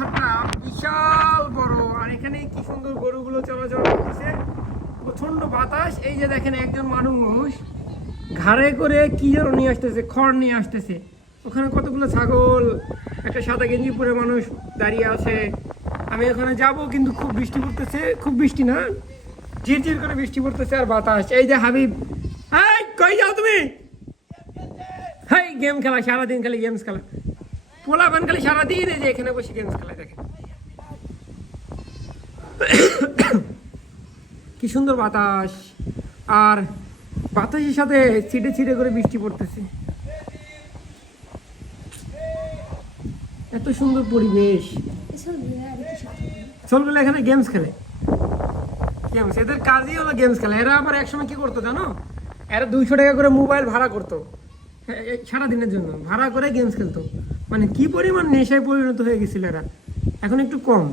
পাথরটা বিশাল বড়, আর এখানে কি সুন্দর গরুগুলো চলাচল করতেছে, প্রচন্ড বাতাস। এই যে দেখেন একজন মানুষ ঘাড়ে করে কি যেন নিয়ে আসতেছে, খড় নিয়ে আসতেছে। ওখানে কতগুলো ছাগল, একটা সাদা গেঞ্জি পরে মানুষ দাঁড়িয়ে আছে। আমি ওখানে যাব, কিন্তু খুব বৃষ্টি পড়তেছে, খুব বৃষ্টি না, ঝিরঝির করে বৃষ্টি পড়তেছে আর বাতাস। এই যে হাবিব, এই কই যাও তুমি? হাই গেম খেলা, সারাদিন খালি গেমস খেলা, পোলাপান খালি সারাদিন এই যে এখানে বসে গেমস খেলা। দেখেন কি সুন্দর বাতাস, আর বাতাসের সাথে ছিটে ছিটে করে বৃষ্টি পড়তেছে। এত সুন্দর পরিবেশ। ছোটগুলো এখানে গেমস খেলে, গেমস, এদের কাজই হলো গেমস খেলা। এরা আবার একসময় কি করতো জানো, এরা 200 টাকা করে মোবাইল ভাড়া করতো সারাদিনের জন্য, ভাড়া করে গেমস খেলতো। মানে কি পরিমাণ নেশায় পরিণত হয়ে গেছিল এরা, এখন একটু কম।